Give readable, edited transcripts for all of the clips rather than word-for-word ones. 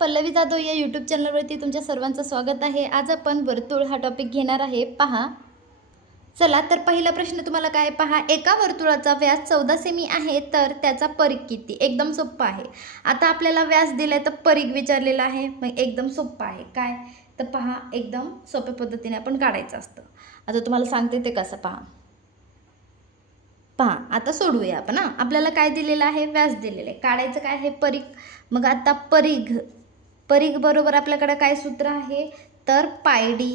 पल्लवी जाधव या यूट्यूब चॅनलवरती तुमच्या सर्वांचं स्वागत आहे। आज आपण वर्तुळ हा टॉपिक घेणार आहे। पहा, चला तर पहिला प्रश्न तुम्हाला काय पहा, एका वर्तुळाचा व्यास 14 सेमी आहे तर त्याचा परिघ किती? एकदम सोपं आहे। आता आपल्याला व्यास दिलाय तर परिघ विचारलेला आहे, मग एकदम सोपं आहे। काय तर पहा, एकदम सोप्या पद्धतीने आपण काढायचं असतं। आता तुम्हाला सांगते ते कसं पहा। पहा आता सोडवूया आपण। आपल्याला काय दिलेलं आहे? व्यास दिलेलं आहे। काढायचं काय आहे? परिघ। मग आता परिघ बरोबर आपल्याकडे काय सूत्र आहे? तर पाय डी।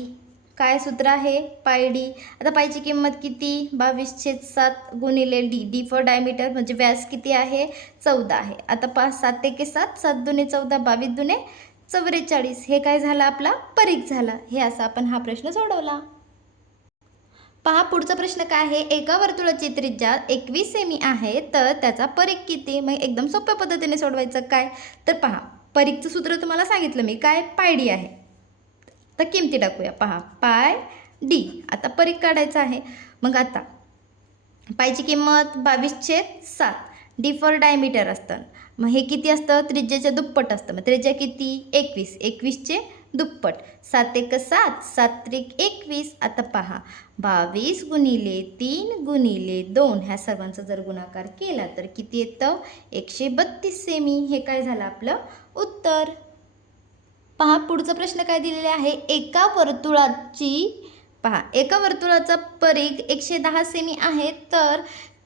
काय सूत्र आहे? पाय डी। आता पायची किंमत किती? 22/7 गुणिले डी। डी फॉर डायमीटर म्हणजे व्यास किती आहे? 14 आहे। आता 5 7 एके 7, 7 दुने 14, 22 दुने 44। हे काय झालं? आपला परिघ झाला। हे असा आपण हा प्रश्न सोडवला। पहा पुढचा प्रश्न काय आहे, एका वर्तुळाची त्रिज्या 21 सेमी आहे तर त्याचा परिघ किती? मग एकदम सोप्या पद्धतीने सोडवायचं। काय तर पहा, परिघचं सूत्र तुम्हाला सांगितलं मी, काय पाय डी आहे। तर किमती टाकूया। पहा पाय डी। आता परिघ काढायचा आहे। मग आता पायची किंमत 22/7, डी फॉर डायमीटर असतं। मग हे किती असतं? त्रिज्याच्या दुप्पट असतं। मग त्रिज्या किती? 21, 21चे दुप्पट। 7 एक 7, 7 त्रिक 21। आता पहा 22 गुणिले 3 गुणिले 2 ह्या सर्वांचा जर गुणाकार केला तर किती येतं? 132 सेमी। हे काय झालं? आपलं उत्तर। पहा पुढचा प्रश्न काय दिलेला आहे, एका वर्तुळाचा परिघ 110 सेमी आहे तर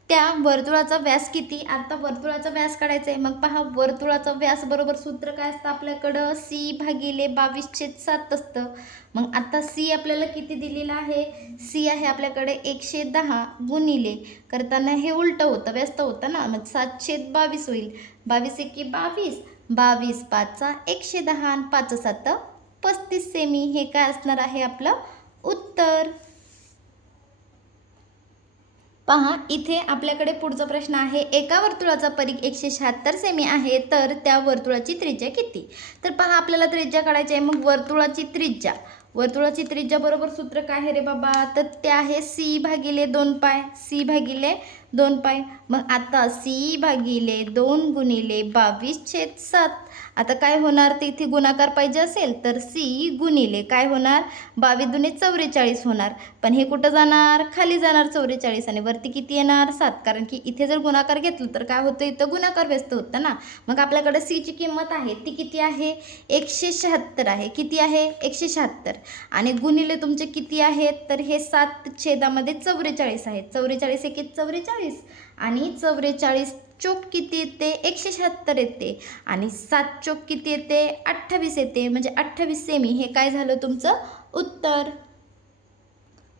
त्या वर्तुळाचा व्यास किती? आता वर्तुळाचा व्यास काढायचा आहे। मग पहा वर्तुळाचा व्यास बरोबर सूत्र काय असतं आपल्याकडं? सी भागिले 22/7 असतं। मग आता सी आपल्याला किती दिलेलं आहे? सी आहे आपल्याकडे 110 गुणिले करताना हे उलटं होतं, व्यस्त होतं ना, मग 7/22 होईल। 22 एके 22, 22 5 110 आणि 5 7 35 सेमी। हे काय असणार आहे? आपलं उत्तर। पहा इथे आपल्याकडे पुढचा प्रश्न आहे, एका वर्तुळाचा परिघ 176 सेमी आहे तर त्या वर्तुळाची त्रिज्या किती? तर पहा आपल्याला त्रिज्या काढायची आहे। मग वर्तुळाची त्रिज्या बरोबर सूत्र काय आहे रे बाबा? तर ते आहे सी भागिले 2 पाय। सी भागिले 2 पाय। मग आता सी भागिले 2 गुणिले 22/7। आता काय होणार? ते इथे गुणाकार पाहिजे असेल तर सी गुणिले काय होणार? 22 दुने 44 होणार। पण हे कुठं जाणार? खाली जाणार 44 आणि वरती किती येणार? 7। कारण की इथे जर गुणाकार घेतलं तर काय होतं? इथं गुणाकार व्यस्त होतं ना। मग आपल्याकडे सीची किंमत आहे ती किती आहे? 176 आहे। किती आहे? 176। आणि गुणिले तुमचे किती आहेत? तर हे 7/44 आहेत। 44 एके 44 आणि 44 चोक किती येते? 176 येते आणि 7 चोक किती येते? 28 येते, म्हणजे 28 सेमी। हे काय झालं तुमचं उत्तर।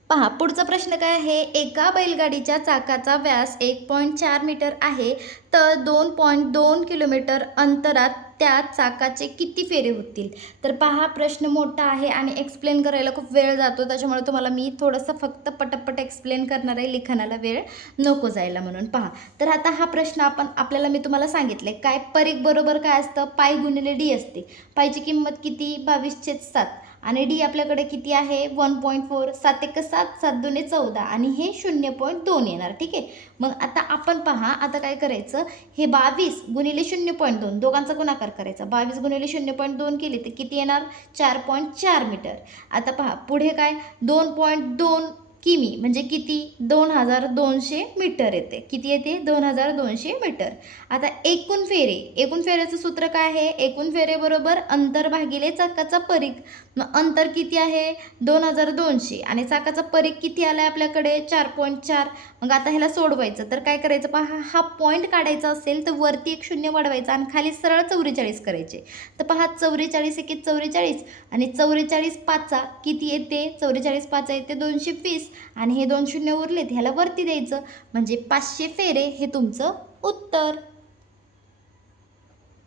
पहा पुढचा प्रश्न काय आहे, एका बैलगाडीच्या चाकाचा व्यास 1.4 मीटर आहे तर 2.2 किलोमीटर अंतरात त्या चाकाचे किती फेरे होतील? तर पहा प्रश्न मोठा आहे आणि एक्सप्लेन करायला खूप वेळ जातो, त्याच्यामुळे तुम्हाला मी थोडंसं फक्त पटपट एक्सप्लेन करणार आहे, लिखाणाला वेळ नको जायला म्हणून। पहा तर आता हा प्रश्न आपल्याला मी तुम्हाला सांगितले, काय परिघ बरोबर काय असतं? पाय गुणिले डी असते। पायची किंमत किती? 22/7 आणि डी आपल्याकडे किती आहे? 1.4। 7 एक 7, 7 दुने 14 आणि हे 0.2 येणार। ठीक आहे। मग आता आपण पहा, आता काय करायचं, हे 22 गुणिले 0.2 दोघांचा गुणाकार करायचा। 22 गुणिले 0.2 केले तर किती येणार? 4.4 मीटर। आता पहा पुढे काय, 2.2 किमी म्हणजे किती? 2200 मीटर येते। किती येते? 2200 मीटर। आता एकूण फेऱ्याचं सूत्र काय आहे? एकूण फेरे बरोबर अंतर भागिले चाकाचा परिघ। मग अंतर किती आहे? 2200 आणि चाकाचा परिघ किती आलाय आपल्याकडे? 4.4। मग आता ह्याला सोडवायचं तर काय करायचं? पहा हा पॉईंट काढायचा असेल तर वरती एक शून्य वाढवायचा आणि खाली सरळ 44 करायचे। तर पहा 44 एके 44 आणि 44 5 किती येते? 44 5 येते 220 आणि हे 2 शून्य उरलेत, ह्याला वरती द्यायचं म्हणजे 500 फेरे हे तुमचं उत्तर।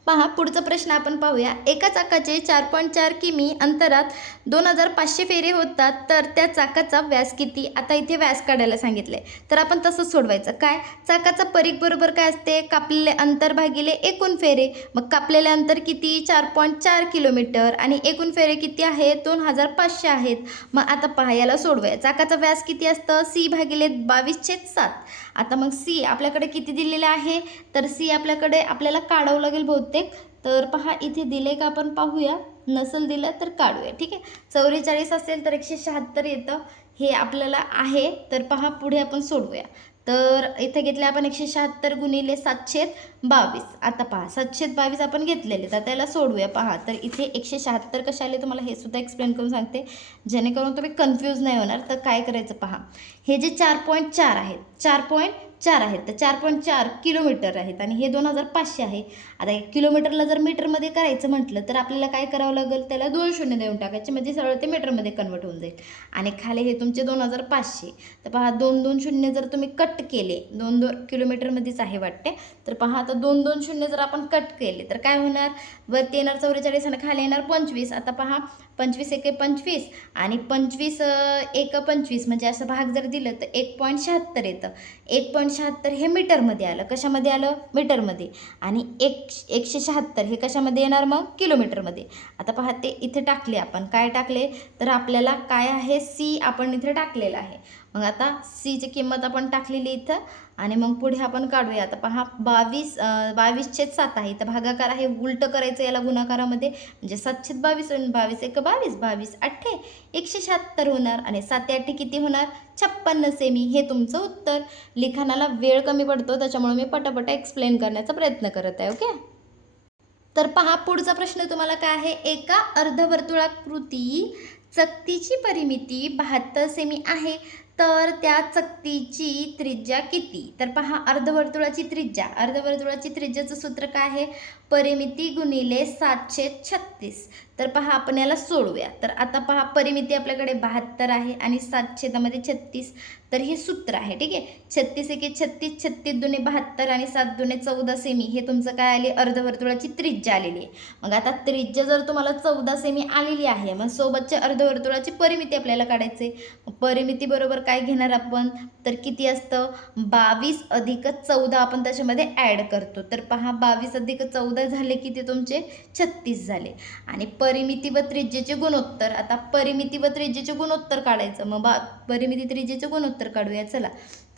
पहा पुढचा प्रश्न आपण पाहूया, एका चाकाचे 4.4 किमी अंतरात 2500 फेरे होतात तर त्या चाकाचा व्यास किती? आता इथे व्यास काढायला सांगितले तर आपण तसंच सोडवायचं। काय, चाकाचा परिघ बरोबर काय असते? कापलेले अंतर भागिले एकूण फेरे। मग कापलेले अंतर किती? 4.4 किलोमीटर आणि एकूण फेरे किती आहेत? 2500 आहेत। मग आता पहा याला सोडवूया। चाकाचा व्यास किती असतं? सी भागिले 22/7। आता मग सी आपल्याकडे किती दिलेलं आहे? तर सी आपल्याला काढावं लागेल बहुतेक, तर तर पहा इथे दिले का आपण पाहूया, नसेल दिलं तर काढूया. ठीक आहे, 44 असेल तर 176 येतं, हे आपल्याला आहे. तर पहा पुढे आपण सोडवूया. तर इथे घेतले आपण 176 गुणिले 722. आता पहा 722 आपण घेतलेले, तर त्याला सोडवूया. पहा तर इथे 176 कसे आले तुम्हाला हे सुद्धा एक्सप्लेन करून सांगते, जेणेकरून तुम्ही कन्फ्यूज नाही होणार. तर काय करायचं पहा, हे जे 4.4 आहेत, 4.4 आहेत, तर 4.4 किलोमीटर आहेत आणि हे 2500 आहे. आता किलोमीटरला जर मीटरमध्ये करायचं म्हटलं तर आपल्याला काय करावं लागेल, त्याला 2 शून्य देऊन टाकायचे, म्हणजे सरळ ते मीटरमध्ये कन्वर्ट होऊन जाईल. आणि खाली हे तुमचे 2500. तर पहा 2 शून्य जर तुम्ही कट केले, 2 किलोमीटरमध्येच आहे वाटते, तर पहा आता 2 शून्य जर आपण कट केले तर काय होणार, वरती येणार 44 आणि खाली येणार 25. आता पहा 25 एके 25 आणि 25 एक 25, म्हणजे असं भाग जर दिलं तर 1.76 येतं. 1.76 हे मीटरमध्ये आलं. कशामध्ये आलं, मीटरमध्ये. आणि 176 हे कशामध्ये येणार मग, किलोमीटरमध्ये. आता पहा ते इथे टाकले आपण, काय टाकले, तर आपल्याला काय आहे, सी आपण इथे टाकलेलं आहे. मग आता सीची किंमत आपण टाकलेली इथं आणि मग पुढे आपण काढूया. आता पहा 22/7 आहे, तर भागाकार आहे, उलटं करायचं याला गुणाकारामध्ये, म्हणजे 722 होईल. 22 एक 22, 22 8 176 होणार आणि 7 8 किती होणार, 56 सेमी. हे तुमचं उत्तर. लिखाणाला वेळ कमी पडतो, त्याच्यामुळे मी पटापट एक्सप्लेन करण्याचा प्रयत्न करत आहे. ओके, तर पहा पुढचा प्रश्न तुम्हाला काय आहे, एका अर्धवर्तुळाकृती चकतीची परिमिती 72 सेमी आहे, तर त्या चकतीची त्रिज्या किती. तर पहा अर्धवर्तुळाची त्रिज्याचं सूत्र काय आहे, परिमिती गुणिले 736. तर पहा आपण याला सोडवूया. तर आता पहा परिमिती आपल्याकडे 72 आहे आणि 7/36, तर हे सूत्र आहे. ठीक आहे, 36 एके 36, 36 दुणे 72 आणि 7 दुणे 14 सेमी. हे तुमचं काय आले, अर्धवर्तुळाची त्रिज्या आलेली आहे. मग आता त्रिज्या जर तुम्हाला 14 सेमी आलेली आहे, मग सोबतच्या अर्धवर्तुळाची परिमिती आपल्याला काढायची. परिमिती बरोबर काय घेणार आपण, तर किती असतं, 22 अधिक 14 आपण त्याच्यामध्ये ॲड करतो. तर पहा 22 अधिक 14 झाले किती तुमचे, 36 झाले. आणि परिमिती व त्रिज्येचे गुणोत्तर, आता परिमिती व त्रिज्येचे गुणोत्तर काढायचं. मग परिमिती त्रिज्येचे गुणोत्तर काढूया. चला,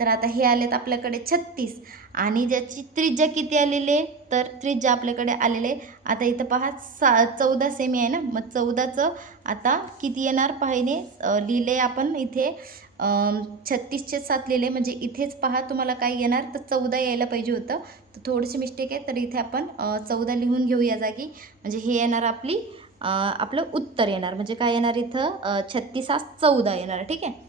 तर आता हे आलेत आपल्याकडे 36 आणि ज्याची त्रिज्या किती आलेली आहे, तर त्रिज्या आपल्याकडे आलेले. आता इथं पहा 14 सेमी आहे ना, मग 14चं आता किती येणार पाहिने, लिहिले आपण इथे 36/7 लिहिले, म्हणजे इथेच पहा तुम्हाला काय येणार, तर 14 यायला पाहिजे होतं, तर थोडीशी मिस्टेक आहे. तर इथे आपण 14 लिहून घेऊ या जागी, म्हणजे हे येणार आपलं उत्तर येणार. म्हणजे काय येणार इथं, 36/14 येणार. ठीक आहे,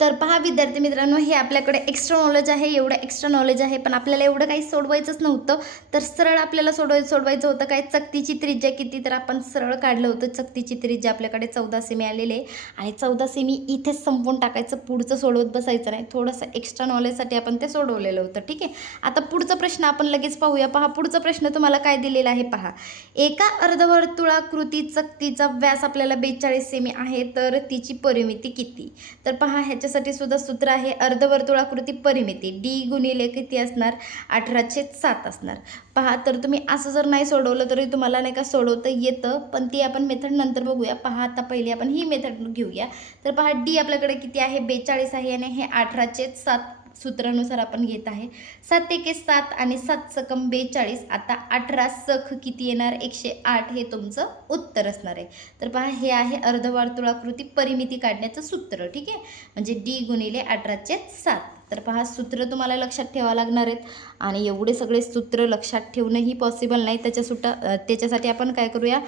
तर पहा विद्यार्थी मित्रांनो, हे आपल्याकडे एक्स्ट्रा नॉलेज आहे, एवढं एक्स्ट्रा नॉलेज आहे, पण आपल्याला एवढं काही सोडवायचंच नव्हतं. तर सरळ आपल्याला सोडवायचं होतं काय, चकतीची त्रिज्या किती. तर आपण सरळ काढलं होतं, चकतीची त्रिज्या आपल्याकडे 14 सेमी आलेले आहे आणि 14 सेमी इथेच संपवून टाकायचं, पुढचं सोडवत बसायचं नाही. थोडंसं एक्स्ट्रा नॉलेजसाठी आपण ते सोडवलेलं होतं. ठीक आहे, आता पुढचा प्रश्न आपण लगेच पाहूया. पहा पुढचा प्रश्न तुम्हाला काय दिलेला आहे, पहा एका अर्धवर्तुळाकृती चकतीचा व्यास आपल्याला 42 सेमी आहे, तर तिची परिमिती किती. तर पहा ह्याच्यासाठी सुद्धा सूत्र आहे, अर्धवर्तुळाकृती परिमिती डी गुणिले किती असणार, 18/7 असणार. पहा तर तुम्ही असं जर नाही सोडवलं तरी तुम्हाला नाही का सोडवता येतं, पण ती आपण मेथड नंतर बघूया. पहा आता पहिले आपण ही मेथड घेऊया. तर पहा डी आपल्याकडे किती आहे, 42 आहे आणि हे 18/7 सूत्रानुसार आपण घेत आहे. 7 एके 7 आणि 7 सकम 42. आता 18 सख किती येणार, 108. हे तुमचं उत्तर असणार आहे. तर पहा हे आहे अर्धवर्तुळाकृती परिमिती काढण्याचं सूत्र. ठीक आहे, म्हणजे डी गुणिले 18/7. तर पहा सूत्र तुम्हाला लक्षात ठेवावं लागणार आहेत आणि एवढे सगळे सूत्र लक्षात ठेवणंही पॉसिबल नाही. त्याच्यासाठी आपण काय करूया,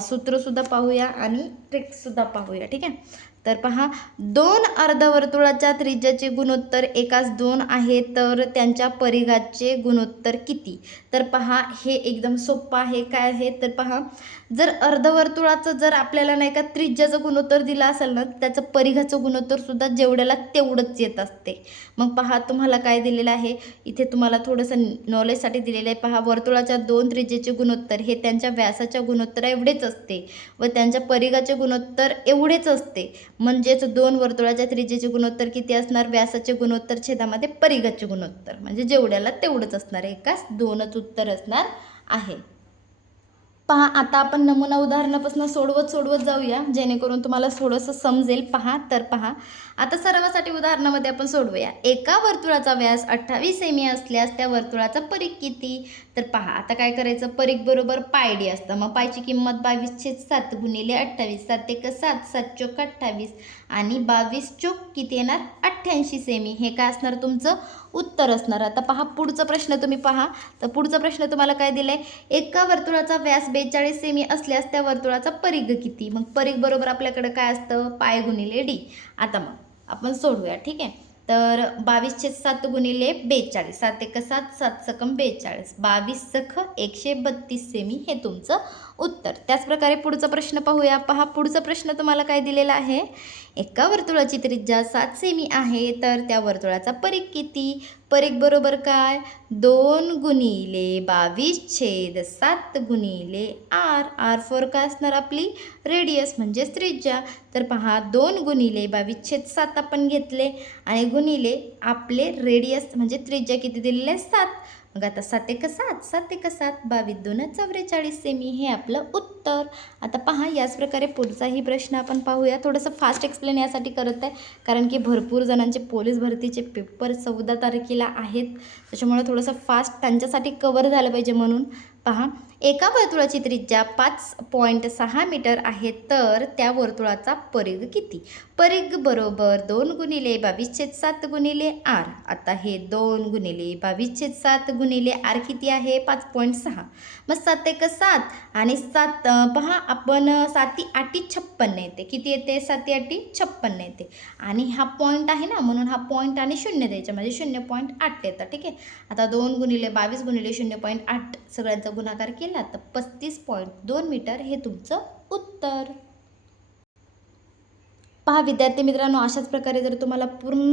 सूत्रसुद्धा पाहूया आणि ट्रिकसुद्धा पाहूया. ठीक आहे, तर पहा 2 अर्धवर्तुळाच्या त्रिज्याचे गुणोत्तर एकास 2 आहे, तर त्यांच्या परिघाचे गुणोत्तर किती. तर पहा हे एकदम सोपं आहे. काय आहे, तर पहा जर अर्धवर्तुळाचं जर आपल्याला नाही का त्रिज्याचं गुणोत्तर दिलं असेल ना, त्याचं परिघाचं गुणोत्तर सुद्धा जेवढ्याला तेवढंच येत असते. मग पहा तुम्हाला काय दिलेलं आहे, इथे तुम्हाला थोडंसं नॉलेजसाठी दिलेलं आहे. पहा वर्तुळाच्या 2 त्रिज्येचे गुणोत्तर हे त्यांच्या व्यासाच्या गुणोत्तरा एवढेच असते व त्यांच्या परिघाचे गुणोत्तर एवढेच असते. म्हणजेच 2 वर्तुळाच्या त्रिज्येचे गुणोत्तर किती असणार, व्यासाचे गुणोत्तर छेदामध्ये परिघाचे गुणोत्तर, म्हणजे जेवढ्याला तेवढंच असणार आहे. एकास 2च उत्तर असणार आहे. पहा आता आपण नमुना उदाहरणापासून सोडवत जाऊया जेणेकरून तुम्हाला थोडंसं समजेल. पहा तर पहा आता सरावासाठी उदाहरणामध्ये आपण सोडवूया. एका वर्तुळाचा व्यास 28 सेमी असल्यास त्या वर्तुळाचा परिघ किती? तर पहा आता काय करायचं, परिघ बरोबर पाय डी असतं. मग पायची किंमत 22/7 गुणिले 28, 7 × 7, 7 चोक 28 आणि 22 चोक किती येणार 88 सेमी. हे काय असणार तुमचं उत्तर असणार. आता पहा पुढचा प्रश्न तुम्ही पहा. तर पुढचा प्रश्न तुम्हाला काय दिलाय, एका वर्तुळाचा व्यास 42 सेमी असल्यास त्या वर्तुळाचा परिघ किती? मग परिघ बरोबर आपल्याकडे काय असतं, पाय गुणिले डी. आता मग आपण सोडूया, ठीक आहे. तर 22/7 गुणिले 42, 7 × 7, 7 सकम 42, 22 सख 132 सेमी हे तुमचं उत्तर. त्याचप्रकारे पुढचा प्रश्न पाहूया. पहा पुढचा प्रश्न तुम्हाला काय दिलेला आहे, एका वर्तुळाची त्रिज्या 7 सेमी आहे तर त्या वर्तुळाचा परिघ किती? परिघ बरोबर काय 2 गुणिले 22/7 गुणिले आर. आर फॉर काय असणार आपली रेडियस म्हणजेच त्रिज्या. तर पहा 2 गुणिले 22/7 आपण घेतले आणि गुणिले आपले रेडियस म्हणजे त्रिज्या किती दिलेले 7. मग आता 7 × 7, 7 × 7, 22 2 44 सेमी हे आपलं उत्तर. आता पहा याच प्रकारे पुढचाही प्रश्न आपण पाहूया. थोडंसं फास्ट एक्सप्लेन यासाठी करत आहे कारण की भरपूर जणांचे पोलीस भरतीचे पेपर 14 तारखेला आहेत, त्याच्यामुळे थोडंसं फास्ट त्यांच्यासाठी कवर झालं पाहिजे म्हणून. पहा एका वर्तुळाची त्रिज्या 5.6 मीटर आहे तर त्या वर्तुळाचा परिघ किती? परिघ बरोबर 2 गुणिले 22/7 गुणिले आर. आता हे 2 गुणिले 22/7 गुणिले आर किती आहे 5.6. मग 7 × 7 आणि 7 पहा आपण 7 × 8 = 56 येते. किती येते 7 × 8 = 56 येते आणि हा पॉईंट आहे ना म्हणून हा पॉईंट आणि 0 द्यायचा म्हणजे 0.8 येतात. ठीक आहे. आता 2 गुणिले 22 गुणिले 0.8 सगळ्यांचा गुणाकार केला तर 35.2 मीटर हे तुमचं उत्तर. पहा विद्यार्थी मित्रांनो, अशाच प्रकारे जर तुम्हाला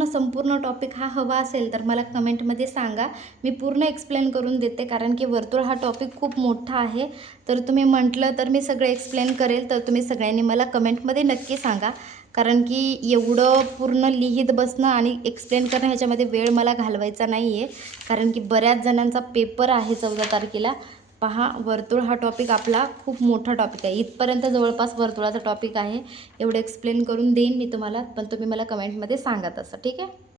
संपूर्ण टॉपिक हा हवा असेल तर मला कमेंटमध्ये सांगा, मी पूर्ण एक्सप्लेन करून देते. कारण की वर्तुळ हा टॉपिक खूप मोठा आहे, तर तुम्ही म्हटलं तर मी सगळं एक्सप्लेन करेल. तर तुम्ही सगळ्यांनी मला कमेंटमध्ये नक्की सांगा, कारण की एवढं पूर्ण लिहित बसणं आणि एक्सप्लेन करणं ह्याच्यामध्ये वेळ मला घालवायचा नाही आहे, कारण की बऱ्याच जणांचा पेपर आहे 14 तारखेला. पहा वर्तुळ हा टॉपिक आपला खूप मोठा टॉपिक आहे. इथपर्यंत जवळपास वर्तुळाचा टॉपिक आहे. एवढं एक्सप्लेन करून देईन मी तुम्हाला, पण तुम्ही मला कमेंटमध्ये सांगा तसं. ठीक आहे.